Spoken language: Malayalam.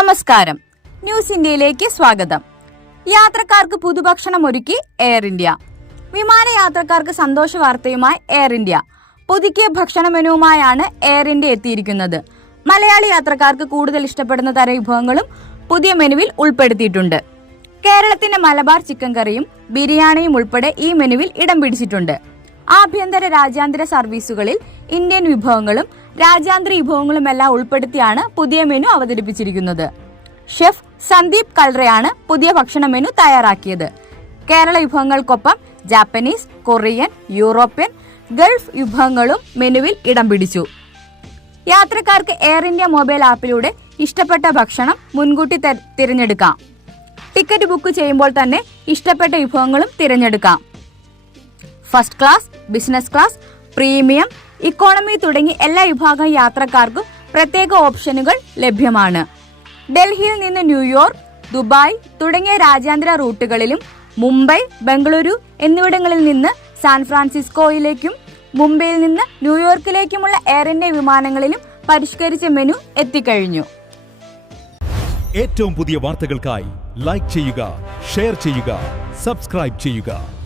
നമസ്കാരം, ന്യൂസ് ഇന്ത്യയിലേക്ക് സ്വാഗതം. യാത്രക്കാർക്ക് പുതുഭക്ഷണം ഒരുക്കി എയർ ഇന്ത്യ. വിമാനയാത്രക്കാർക്ക് സന്തോഷ വാർത്തയുമായി എയർ ഇന്ത്യ. പുതുക്കിയ ഭക്ഷണ മെനുവുമായാണ് എയർ ഇന്ത്യ എത്തിയിരിക്കുന്നത്. മലയാളി യാത്രക്കാർക്ക് കൂടുതൽ ഇഷ്ടപ്പെടുന്ന തരം വിഭവങ്ങളും പുതിയ മെനുവിൽ ഉൾപ്പെടുത്തിയിട്ടുണ്ട്. കേരളത്തിന്റെ മലബാർ ചിക്കൻ കറിയും ബിരിയാണിയും ഉൾപ്പെടെ ഈ മെനുവിൽ ഇടം പിടിച്ചിട്ടുണ്ട്. ആഭ്യന്തര രാജ്യാന്തര സർവീസുകളിൽ ഇന്ത്യൻ വിഭവങ്ങളും രാജ്യാന്തര വിഭവങ്ങളുമെല്ലാം ഉൾപ്പെടുത്തിയാണ് പുതിയ മെനു അവതരിപ്പിച്ചിരിക്കുന്നത്. ഷെഫ് സന്ദീപ് കൽറയാണ് പുതിയ ഭക്ഷണ മെനു തയ്യാറാക്കിയത്. കേരള വിഭവങ്ങൾക്കൊപ്പം ജാപ്പനീസ്, കൊറിയൻ, യൂറോപ്യൻ, ഗൾഫ് വിഭവങ്ങളും മെനുവിൽ ഇടം പിടിച്ചു. യാത്രക്കാർക്ക് എയർ ഇന്ത്യ മൊബൈൽ ആപ്പിലൂടെ ഇഷ്ടപ്പെട്ട ഭക്ഷണം മുൻകൂട്ടി തിരഞ്ഞെടുക്കാം. ടിക്കറ്റ് ബുക്ക് ചെയ്യുമ്പോൾ തന്നെ ഇഷ്ടപ്പെട്ട വിഭവങ്ങളും തിരഞ്ഞെടുക്കാം. First class, business class, premium, economy തുടങ്ങി എല്ലാ വിഭാഗം യാത്രക്കാർക്കും പ്രത്യേക ഓപ്ഷനുകൾ ലഭ്യമാണ്. ഡൽഹിയിൽ നിന്ന് ന്യൂയോർക്ക്, ദുബായ് തുടങ്ങിയ രാജ്യാന്തര റൂട്ടുകളിലും മുംബൈ, ബംഗളൂരു എന്നിവിടങ്ങളിൽ നിന്ന് സാൻ ഫ്രാൻസിസ്കോയിലേക്കും മുംബൈയിൽ നിന്ന് ന്യൂയോർക്കിലേക്കുമുള്ള എയർ ഇന്ത്യ വിമാനങ്ങളിലും പരിഷ്കരിച്ച മെനു എത്തിക്കഴിഞ്ഞു. ഏറ്റവും പുതിയ വാർത്തകൾക്കായി ലൈക്ക് ചെയ്യുക, ഷെയർ ചെയ്യുക, സബ്സ്ക്രൈബ് ചെയ്യുക.